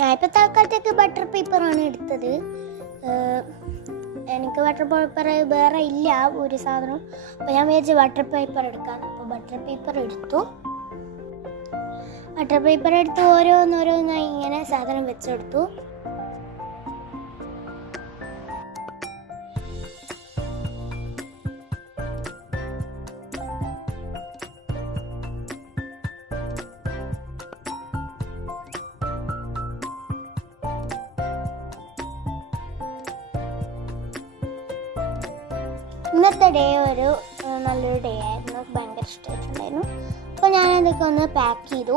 ഞാനിപ്പോൾ തൽക്കാലത്തേക്ക് ബട്ടർ പേപ്പറാണ് എടുത്തത്. എനിക്ക് ബട്ടർ പേപ്പർ വേറെ ഇല്ല ഒരു സാധനം. അപ്പോൾ ഞാൻ വിചാരിച്ചു ബട്ടർ പേപ്പർ എടുക്കാം. അപ്പോൾ ബട്ടർ പേപ്പർ എടുത്തു. ബട്ടർ പേപ്പർ എടുത്ത് ഓരോന്നോരോന്നായി ഇങ്ങനെ സാധനം വെച്ചെടുത്തു. ഇന്നത്തെ ഡേ ഒരു നല്ലൊരു ഡേ ആയിരുന്നു. ഭയങ്കര ഇഷ്ടമായിട്ടുണ്ടായിരുന്നു അപ്പോൾ ഞാൻ ഇതൊക്കെ ഒന്ന് പാക്ക് ചെയ്തു.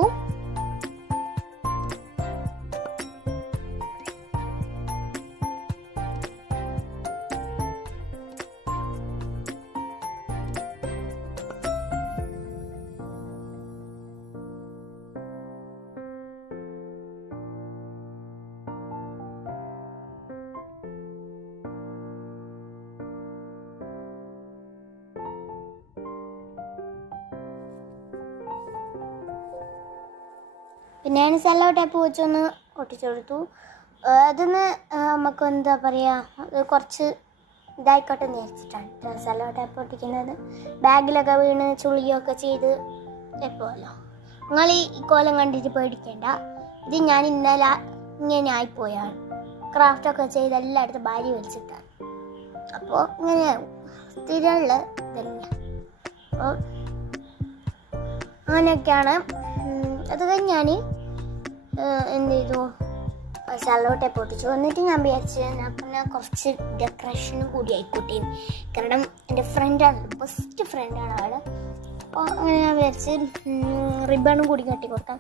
പിന്നെ ഞാൻ സെല്ലോ ടേപ്പ് വെച്ചൊന്ന് ഒട്ടിച്ചു കൊടുത്തു. അതൊന്ന് നമുക്ക് എന്താ പറയുക കുറച്ച് ഇതായിക്കോട്ടെ എന്ന് വിചാരിച്ചിട്ടാണ് സെല്ലോ ടേപ്പ് ഒട്ടിക്കുന്നത് ബാഗിലൊക്കെ വീണ് ചുളിയൊക്കെ ചെയ്ത് എപ്പോഴല്ലോ നിങ്ങൾ ഈ കോലം കണ്ടിട്ട് പേടിക്കേണ്ട. ഇത് ഞാൻ ഇന്നലെ ഇങ്ങനെ ആയിപ്പോയാണ്. ക്രാഫ്റ്റൊക്കെ ചെയ്ത് എല്ലായിടത്തും ഭാര്യ വലിച്ചിട്ടാണ് അപ്പോൾ ഇങ്ങനെയാവും സ്ഥിരമുള്ള ഇതന്നെ. അപ്പോൾ അങ്ങനെയൊക്കെയാണ്. അത് ഞാൻ എന്ത് ചെയ്തു സലോട്ടെ പൊട്ടിച്ചു. എന്നിട്ട് ഞാൻ വിചാരിച്ചു ഞാൻ പിന്നെ കുറച്ച് ഡെക്കറേഷനും കൂടി ആയിക്കോട്ടെ. കാരണം എന്റെ ഫ്രണ്ടാണ് ബെസ്റ്റ് ഫ്രണ്ടാണ് അവിടെ അപ്പോൾ അങ്ങനെ ഞാൻ വിചാരിച്ച് റിബണും കൂടി കെട്ടി കൊടുക്കാം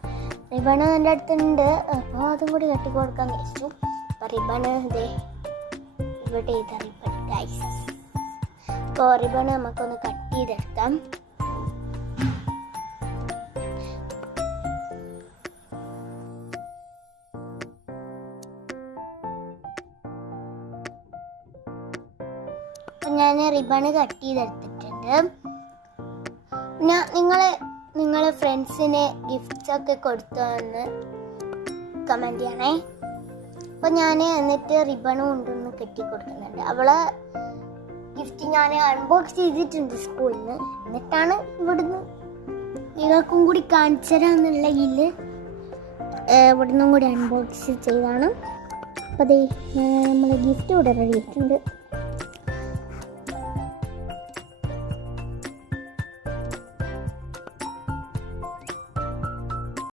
റിബണ് എന്റെ അടുത്തുണ്ട്. അപ്പോൾ അതും കൂടി കെട്ടി കൊടുക്കാൻ വിചാരിച്ചു. അപ്പോൾ റിബണ് ഇതേ ഇവിടെ ഇതാ റിബൺ ഗൈസ് അപ്പോൾ റിബണ് നമുക്കൊന്ന് കട്ട് ചെയ്തെടുക്കാം. ഞാൻ റിബണ് കട്ട് ചെയ്തെടുത്തിട്ടുണ്ട്. ഞാൻ നിങ്ങൾ നിങ്ങളെ ഫ്രണ്ട്സിന് ഗിഫ്റ്റ്സ് ഒക്കെ കൊടുത്തോന്ന് കമന്റ് ചെയ്യണേ. അപ്പോൾ ഞാൻ എന്നിട്ട് റിബണും കൊണ്ടൊന്ന് കെട്ടി കൊടുക്കുന്നുണ്ട് അവളെ ഗിഫ്റ്റ് ഞാൻ അൺബോക്സ് ചെയ്തിട്ടുണ്ട് സ്കൂളിൽ നിന്ന് എന്നിട്ടാണ് ഇവിടുന്ന് നിങ്ങൾക്കും കൂടി കാണിച്ചു തരാമെന്നുണ്ടെങ്കിൽ ഇവിടുന്നും കൂടി അൺബോക്സ് ചെയ്താണ് അപ്പോൾ അതെ നമ്മൾ ഗിഫ്റ്റ് ഇവിടെ റെഡി ആയിട്ടുണ്ട്.